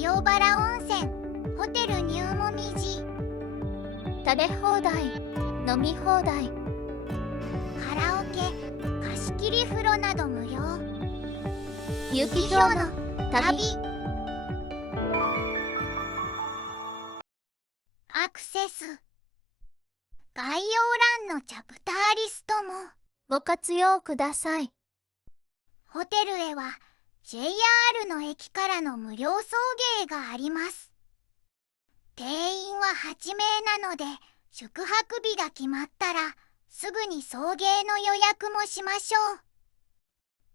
塩原温泉ホテルニューもみじ。食べ放題、飲み放題、カラオケ、貸し切り風呂など無料。雪氷の旅。アクセス概要欄のチャプターリストもご活用ください。ホテルへは JR の駅からの無料送迎があります。定員は8名なので、宿泊日が決まったらすぐに送迎の予約もしましょう。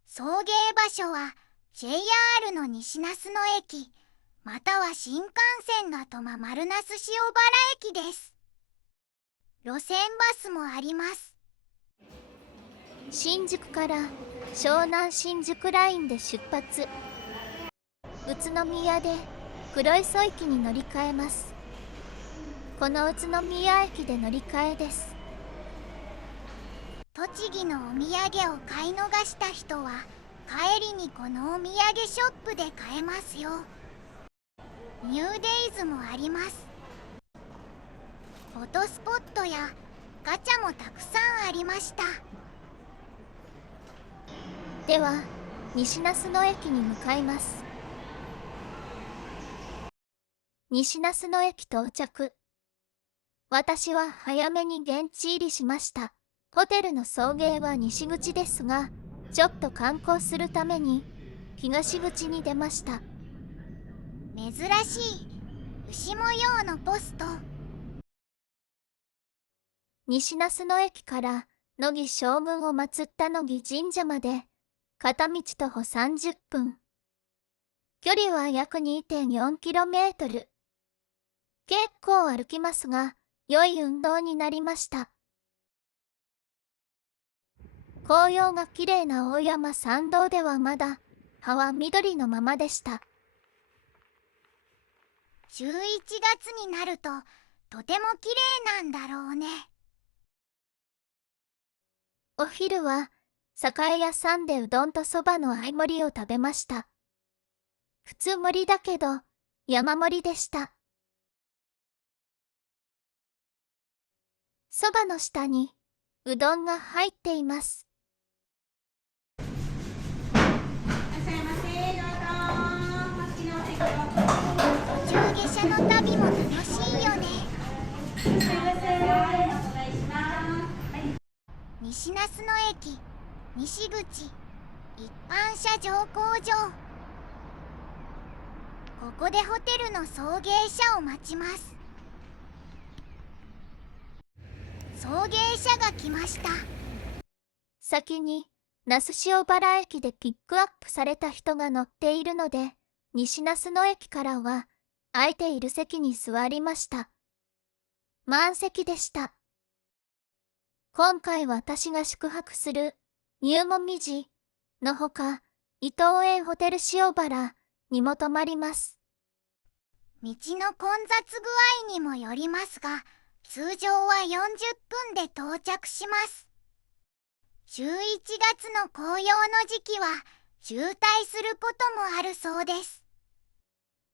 送迎場所は JR の西那須野駅または新幹線が止ま丸那須塩原駅です。路線バスもあります。新宿から湘南新宿ラインで出発。宇都宮で黒磯駅に乗り換えます。この宇都宮駅で乗り換えです。栃木のお土産を買い逃した人は帰りにこのお土産ショップで買えますよ。ニューデイズもあります。フォトスポットやガチャもたくさんありました。では西那須野駅に向かいます。西那須野駅到着。私は早めに現地入りしました。ホテルの送迎は西口ですが、ちょっと観光するために東口に出ました。珍しい牛模様のポスト。西那須野駅から乃木将軍を祀った乃木神社まで片道徒歩30分。距離は約 2.4km。結構歩きますが、良い運動になりました。紅葉がきれいな大山参道ではまだ葉は緑のままでした。11月になるととてもきれいなんだろうね。お昼は栄屋さんでうどんとそばの合盛りを食べました。普通盛りだけど山盛りでした。そばの下にうどんが入っています。途中下車の旅も楽しいよね。西那須野駅西口一般車乗降場。ここでホテルの送迎車を待ちます。送迎車が来ました。先に那須塩原駅でピックアップされた人が乗っているので、西那須野駅からは空いている席に座りました。満席でした。今回私が宿泊するニューもみじのほか、伊東園ホテル塩原にも泊まります。道の混雑具合にもよりますが、通常は40分で到着します。11月の紅葉の時期は渋滞することもあるそうです。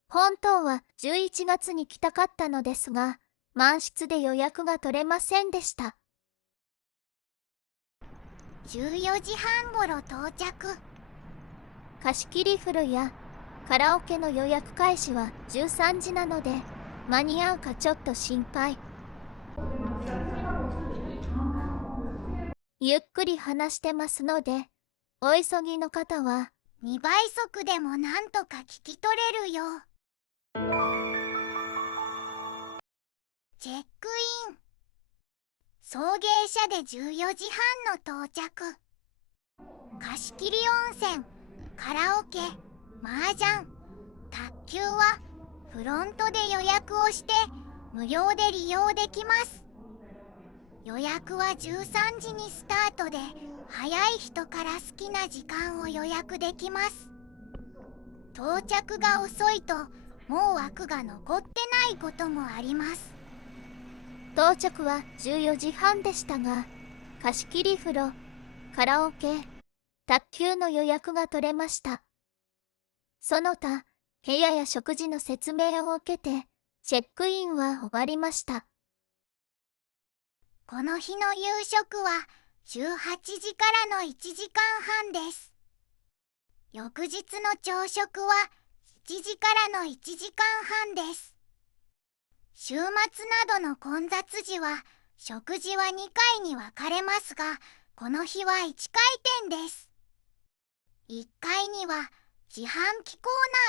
本当は11月に来たかったのですが、満室で予約が取れませんでした。14時半ごろ到着。貸し切り風呂やカラオケの予約開始は13時なので、間に合うかちょっと心配。ゆっくり話してますので、お急ぎの方は2倍速でもなんとか聞き取れるよ。チェックイン。送迎車で14時半の到着。貸し切り温泉、カラオケ、麻雀、卓球はフロントで予約をして無料で利用できます。予約は13時にスタートで、早い人から好きな時間を予約できます。到着が遅いともう枠が残ってないこともあります。到着は14時半でしたが、貸し切り風呂、カラオケ、卓球の予約が取れました。その他、部屋や食事の説明を受けて、チェックインは終わりました。この日の夕食は18時からの1時間半です。翌日の朝食は7時からの1時間半です。週末などの混雑時は食事は2回に分かれますが、この日は1回転です。1階には自販機コ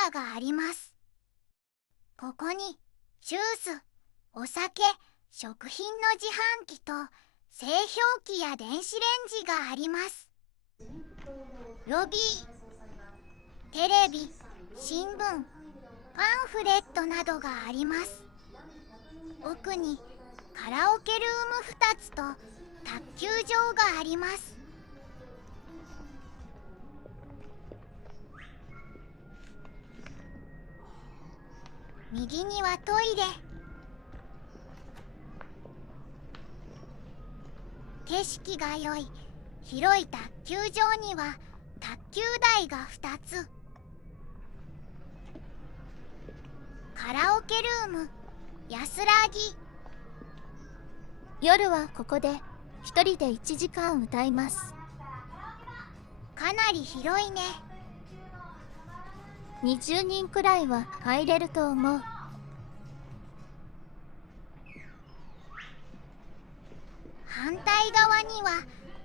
ーナーがあります。ここにジュース、お酒、食品の自販機と製氷機や電子レンジがあります。ロビー、テレビ、新聞、パンフレットなどがあります。奥にカラオケルーム2つと卓球場があります。右にはトイレ。景色が良い広い卓球場には卓球台が2つ。カラオケルーム、安らぎ。夜はここで一人で1時間歌います。かなり広いね。20人くらいは入れると思う。反対側には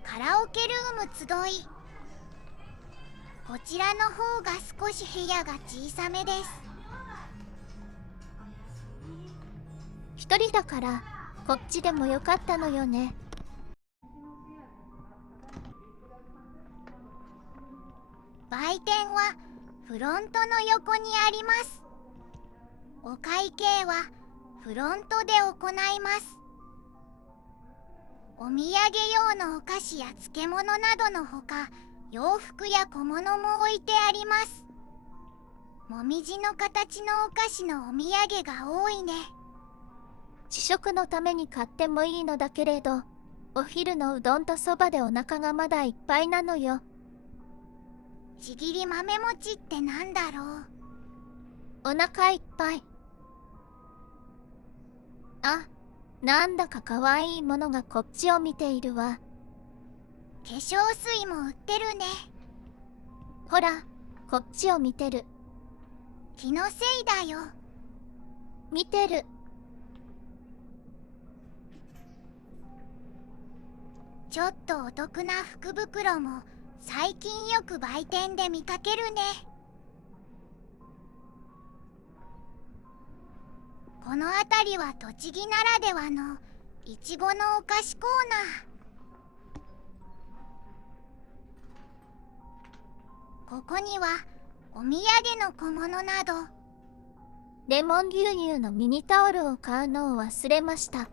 カラオケルーム集い。こちらの方が少し部屋が小さめです。一人だからこっちでもよかったのよね。売店はフロントの横にあります。お会計はフロントで行います。お土産用のお菓子や漬物などのほか、洋服や小物も置いてあります。もみじの形のお菓子のお土産が多いね。試食のために買ってもいいのだけれど、お昼のうどんとそばでお腹がまだいっぱいなのよ。ちぎり豆餅ってなんだろう。お腹いっぱい。あ、なんだかかわいいものがこっちを見ているわ。化粧水も売ってるね。ほら、こっちを見てる。気のせいだよ。見てる。ちょっとお得な福袋も最近よく売店で見かけるね。この辺りは栃木ならではのいちごのお菓子コーナー。ここにはお土産の小物など。レモン牛乳のミニタオルを買うのを忘れました。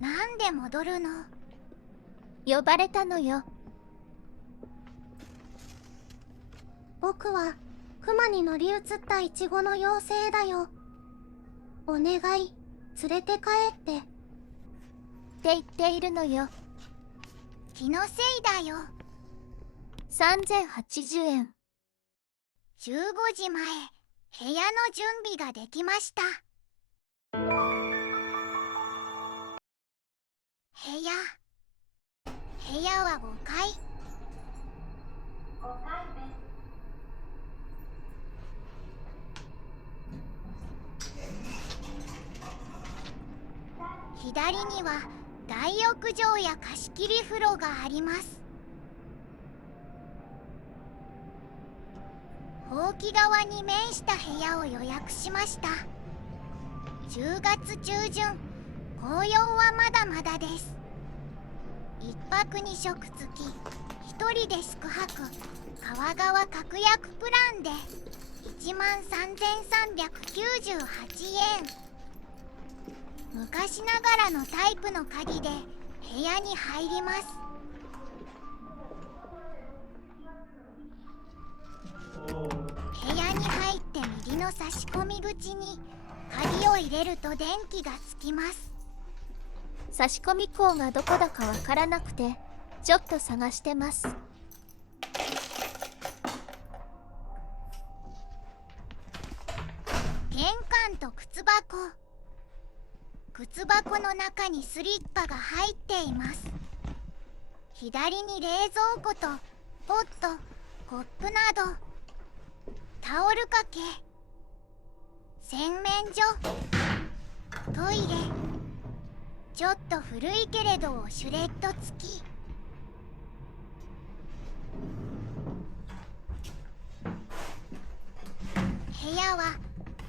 なんで戻るの？呼ばれたのよ。僕はクマに乗り移ったイチゴの妖精だよ。お願い、連れて帰って。って言っているのよ。気のせいだよ。3080円。15時前、部屋の準備ができました。部屋は5階。左には大浴場や貸し切り風呂があります。ほうき側に面した部屋を予約しました。10月中旬、紅葉はまだまだです。1泊2食付き、1人で宿泊、川川格安プランで13,398円。昔ながらのタイプの鍵で部屋に入ります。部屋に入って右の差し込み口に鍵を入れると電気がつきます。差し込み口がどこだかわからなくて、ちょっと探してます。箱。靴箱の中にスリッパが入っています。左に冷蔵庫とポット、コップなど、タオル掛け、洗面所、トイレ、ちょっと古いけれどウォシュレット付き。部屋は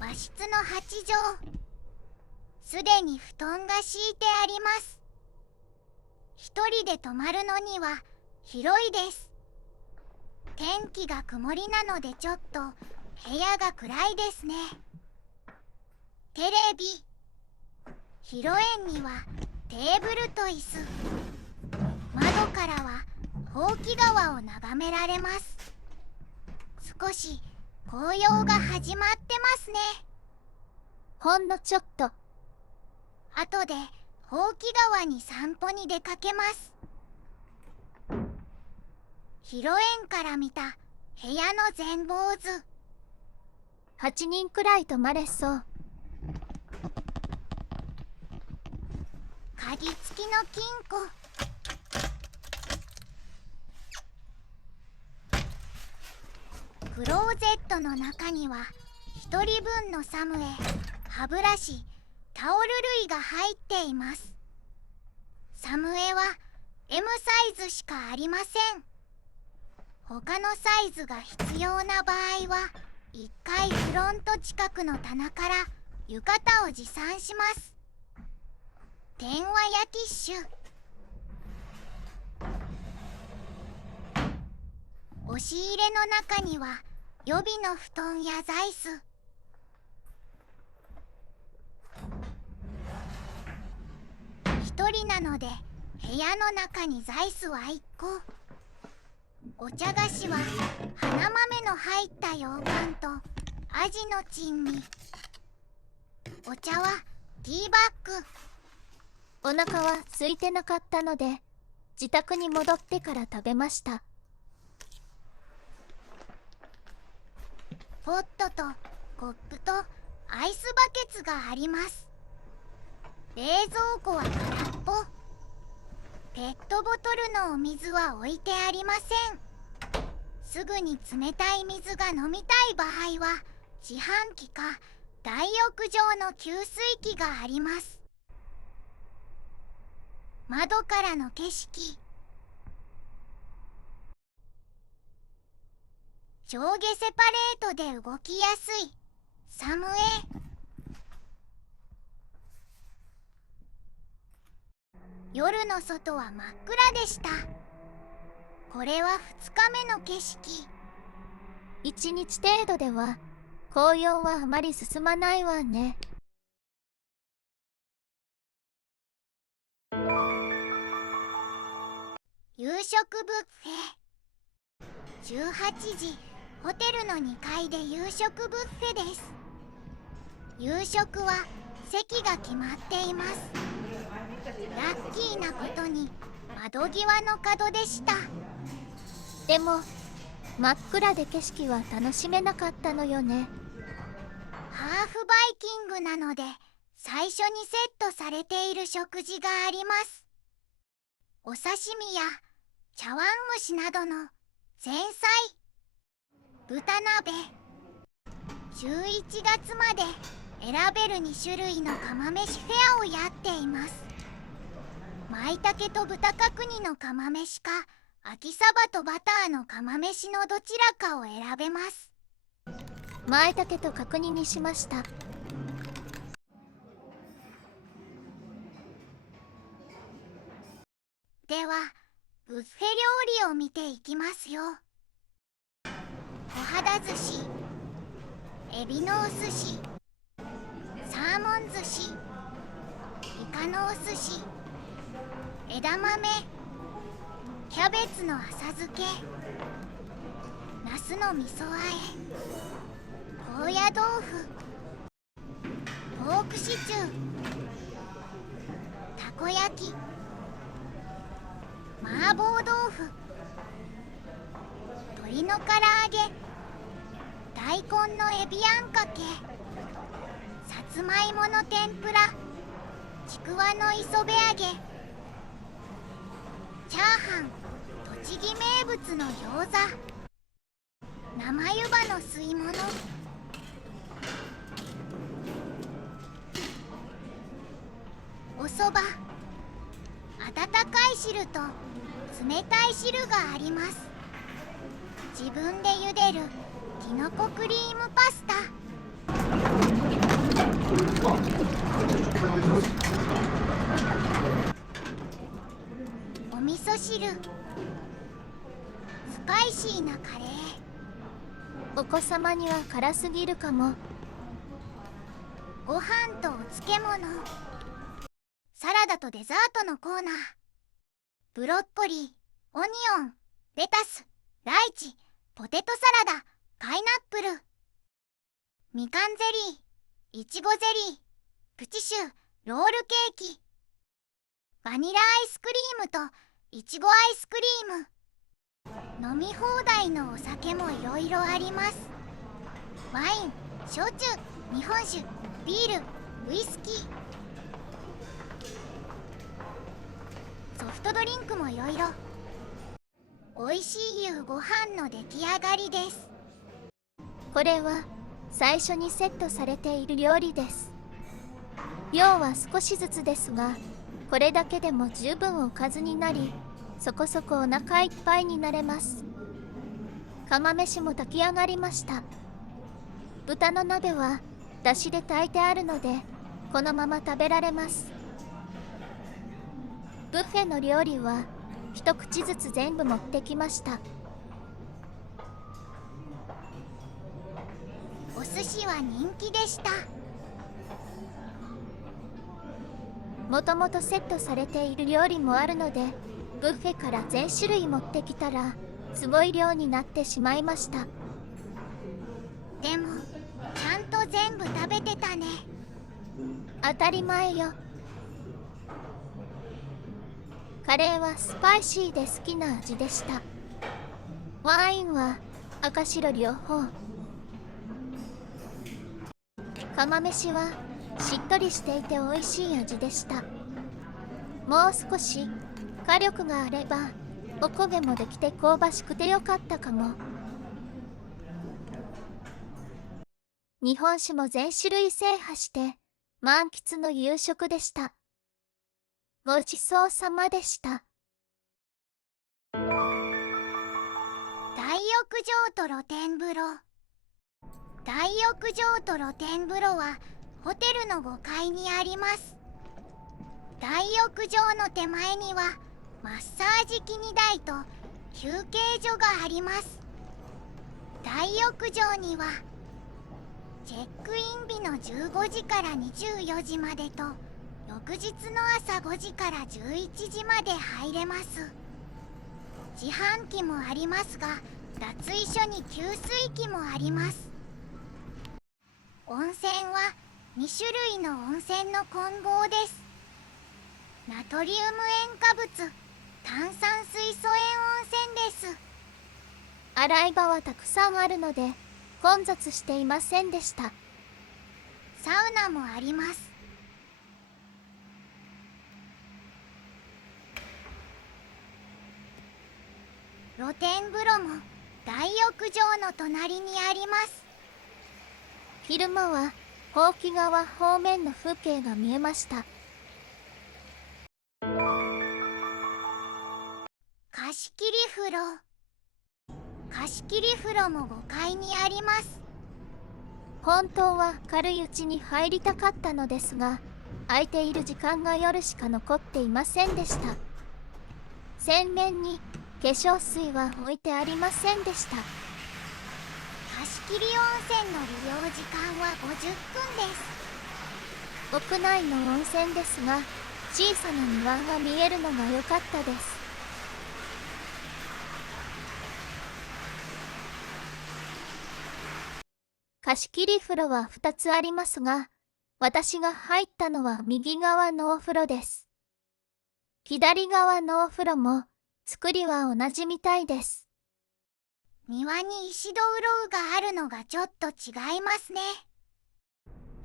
和室の8畳。すでに布団が敷いてあります。一人で泊まるのには広いです。天気が曇りなのでちょっと部屋が暗いですね。テレビ、広縁にはテーブルと椅子。窓からはほうき川を眺められます。少し紅葉が始まってますね。ほんのちょっと。後でほうき川に散歩に出かけます。広縁から見た部屋の全貌図。8人くらい泊まれそう。鍵付きの金庫。クローゼットの中には1人分のサムエ、歯ブラシ、タオル類が入っています。サムエは M サイズしかありません。他のサイズが必要な場合は1階フロント近くの棚から浴衣を持参します。電話やティッシュ、押し入れの中には予備の布団や座椅子。一人なので部屋の中に座椅子は1個。お茶菓子は花豆の入った羊羹とアジの珍味。お茶はティーバッグ。お腹は空いてなかったので自宅に戻ってから食べました。ポットとコップとアイスバケツがあります。冷蔵庫は空っぽ。ペットボトルのお水は置いてありません。すぐに冷たい水が飲みたい場合は自販機か大浴場の給水器があります。窓からの景色。上下セパレートで動きやすいサムエ。夜の外は真っ暗でした。これは2日目の景色。1日程度では紅葉はあまり進まないわね。夕食ブッフェ。18時、ホテルの2階で夕食ブッフェです。夕食は席が決まっています。ラッキーなことに窓際の角でした。でも真っ暗で景色は楽しめなかったのよね。ハーフバイキングなので最初にセットされている食事があります。お刺身や茶碗蒸しなどの前菜、豚鍋。11月まで選べる2種類の釜飯フェアをやっています。舞茸と豚角煮の釜飯か秋サバとバターの釜飯のどちらかを選べます。舞茸と角煮にしました。ではブッフェ料理を見ていきますよ。お肌寿司、エビのお寿司、サーモン寿司、イカのお寿司、枝豆、キャベツの浅漬け、ナスの味噌和え、高野豆腐、ポークシチュー、たこ焼き、麻婆豆腐、鶏の唐揚げ、大根のエビあんかけ、さつつまいもの天ぷら、ちくわの磯辺揚げ、チャーハン、栃木名物の餃子、生湯葉の吸い物、お蕎麦、温かい汁と冷たい汁があります。自分で茹でるきのこクリームパスタ、お味噌汁、スパイシーなカレー、お子様には辛すぎるかも。ご飯とお漬物、サラダとデザートのコーナー、ブロッコリー、オニオン、レタス、ライチ、ポテトサラダ、パイナップル、みかんゼリー、いちごゼリー、プチシュー、ロールケーキ、バニラアイスクリームといちごアイスクリーム、飲み放題のお酒もいろいろあります。ワイン、焼酎、日本酒、ビール、ウイスキー、ソフトドリンクもいろいろ。おいしい夕ご飯の出来上がりです。これは最初にセットされている料理です。量は少しずつですが、これだけでも十分おかずになり、そこそこお腹いっぱいになれます。釜飯も炊き上がりました。豚の鍋はだしで炊いてあるので、このまま食べられます。ブッフェの料理は一口ずつ全部持ってきました。お寿司は人気でした。もともとセットされている料理もあるので、ブッフェから全種類持ってきたらすごい量になってしまいました。でもちゃんと全部食べてたね。当たり前よ。カレーはスパイシーで好きな味でした。ワインは赤白両方。釜飯はしっとりしていて美味しい味でした。もう少し火力があればおこげもできて香ばしくてよかったかも。日本酒も全種類制覇して満喫の夕食でした。ごちそうさまでした。大浴場と露天風呂。大浴場と露天風呂はホテルの5階にあります。大浴場の手前にはマッサージ機2台と休憩所があります。大浴場にはチェックイン日の15時から24時までと翌日の朝5時から11時まで入れます。自販機もありますが、脱衣所に給水器もあります。温泉は2種類の温泉の混合です。ナトリウム塩化物、炭酸水素塩温泉です。洗い場はたくさんあるので混雑していませんでした。サウナもあります。露天風呂も大浴場の隣にあります。昼間はほうき川方面の風景が見えました。貸切風呂。貸切風呂も5階にあります。本当は軽いうちに入りたかったのですが、空いている時間が夜しか残っていませんでした。洗面に化粧水は置いてありませんでした。貸し切り温泉の利用時間は50分です。屋内の温泉ですが、小さな庭が見えるのが良かったです。貸し切り風呂は2つありますが、私が入ったのは右側のお風呂です。左側のお風呂も作りは同じみたいです。庭に石灯籠があるのがちょっと違いますね。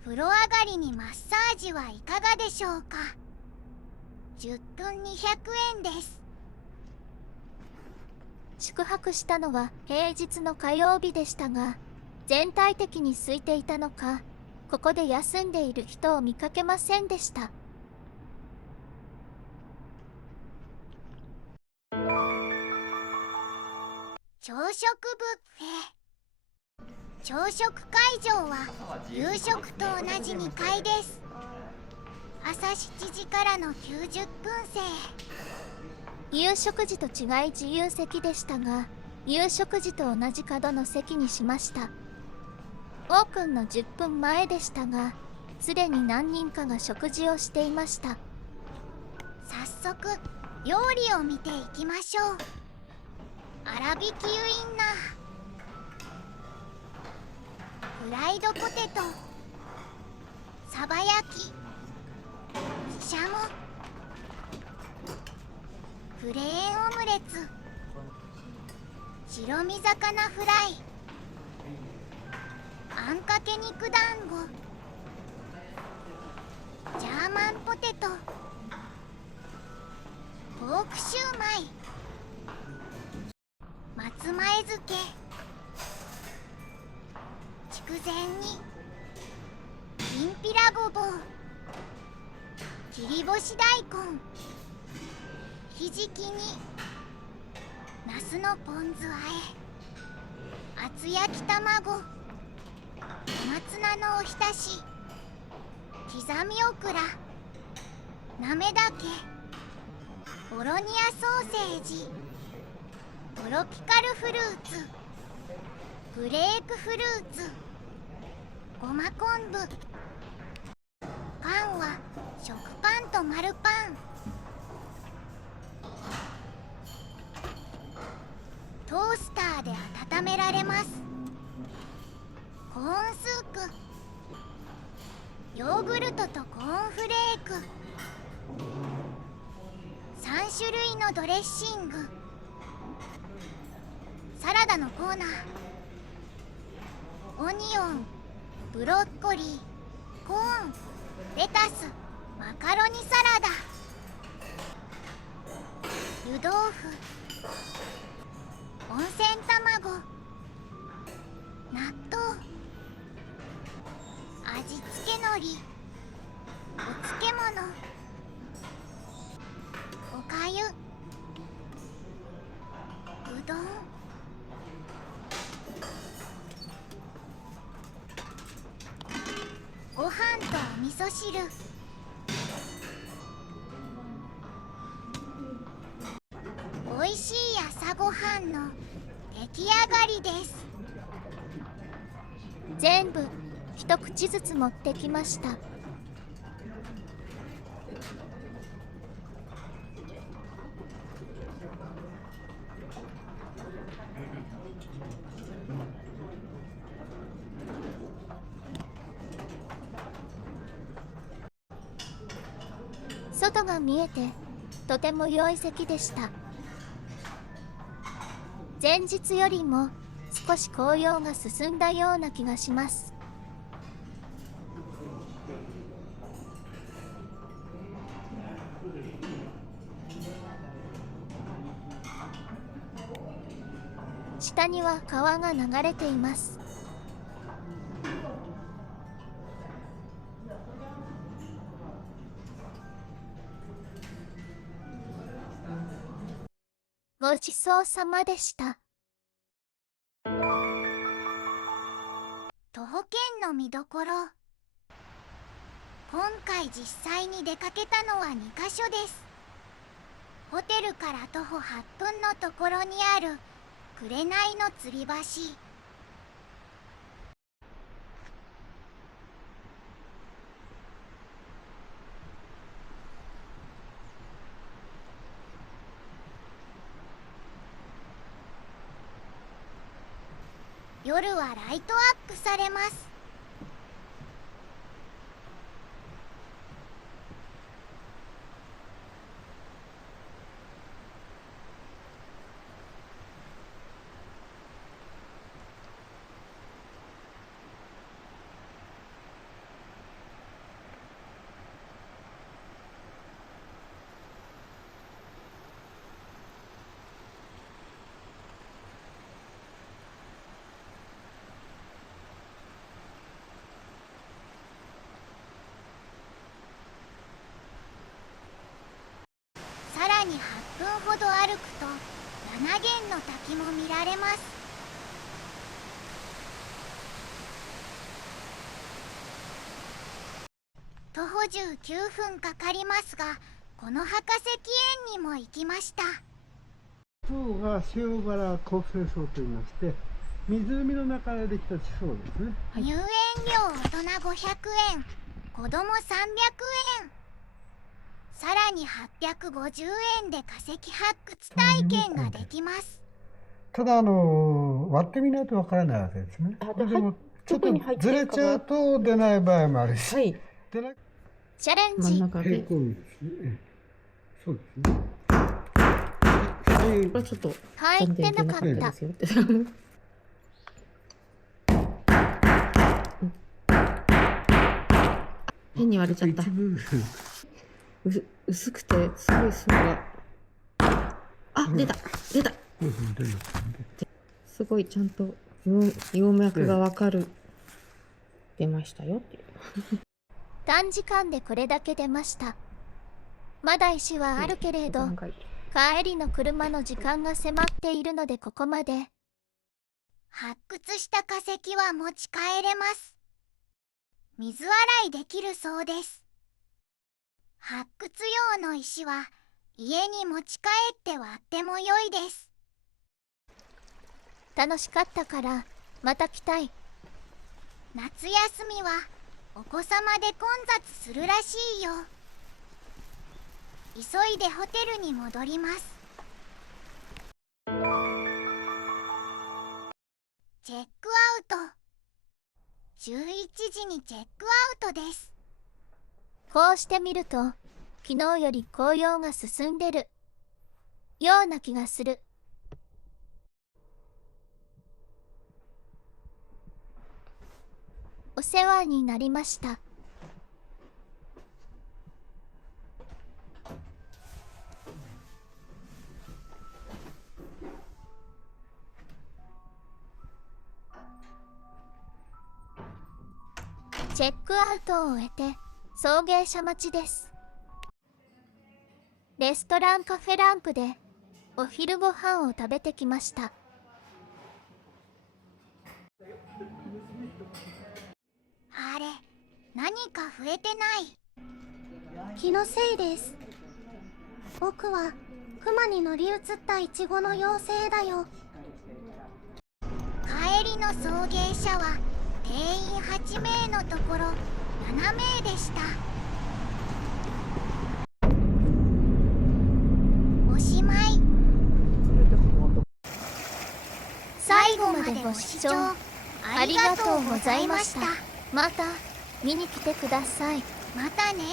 風呂上がりにマッサージはいかがでしょうか。10分200円です。宿泊したのは平日の火曜日でしたが、全体的に空いていたのか、ここで休んでいる人を見かけませんでした。朝食ブッフェ。朝食会場は夕食と同じ2階です。朝7時からの90分制。夕食時と違い自由席でしたが、夕食時と同じ角の席にしました。オープンの10分前でしたが、すでに何人かが食事をしていました。早速料理を見ていきましょう。粗挽きウインナー、フライドポテト、サバ焼き、シャモ、プレーンオムレツ、白身魚フライ、あんかけ肉団子、ジャーマンポテト、ポークシューマイ、松前漬け、筑前煮、きんぴらごぼう、切り干し大根、ひじきになすのポン酢あえ、厚焼き卵、小松菜のおひたし、刻みオクラ、なめだけ、ボロニアソーセージ、トロピカルフルーツ、グレープフルーツ、ごま昆布。パンは食パンと丸パン。トースターで温められます。コーンスープ、ヨーグルトとコーンフレーク、3種類のドレッシング、サラダのコーナー、オニオン、ブロッコリー、コーン、レタス、マカロニサラダ、湯豆腐、温泉卵、納豆、味付け海苔、お漬物、おかゆ、うどん、ご飯とお味噌汁、おいしい朝ごはんの出来上がりです。全部一口ずつ持ってきました。外が見えてとても良い席でした。前日よりも少し紅葉が進んだような気がします。下には川が流れています。ごちそうさまでした。徒歩圏の見どころ。今回実際に出かけたのは2カ所です。ホテルから徒歩8分のところにある紅の吊り橋。夜はライトアップされます。ほど歩くと7軒の滝も見られます。徒歩19分かかりますが、この博石園にも行きました。層が塩原構成層といいまして、湖の中でできた地層ですね。入園料大人500円、子供300円、さらに850円で化石発掘体験ができます。ただ割ってみないとわからないわけですね。でもちょっとずれちゃうと出ない場合もあるし、はい、出ないチャレンジ。平行にですね。そうですね。これちょっと入ってなかった。ですよ。変に割れちゃった。薄くてすごい層が。あ、出た。すごいちゃんと葉脈がわかる。出ましたよっていう。短時間でこれだけ出ました。まだ石はあるけれど、帰りの車の時間が迫っているのでここまで。発掘した化石は持ち帰れます。水洗いできるそうです。発掘用の石は家に持ち帰って割っても良いです。楽しかったからまた来たい。夏休みはお子様で混雑するらしいよ。急いでホテルに戻ります。チェックアウト。11時にチェックアウトです。こうしてみると昨日より紅葉が進んでるような気がする。お世話になりました。チェックアウトを終えて送迎車待ちです。レストランカフェランプでお昼ご飯を食べてきました。あれ、何か増えてない。気のせいです。僕は熊に乗り移ったイチゴの妖精だよ。帰りの送迎車は定員8名のところ7名でした。おしまい。最後までご視聴ありがとうございました。また見に来てください。またね。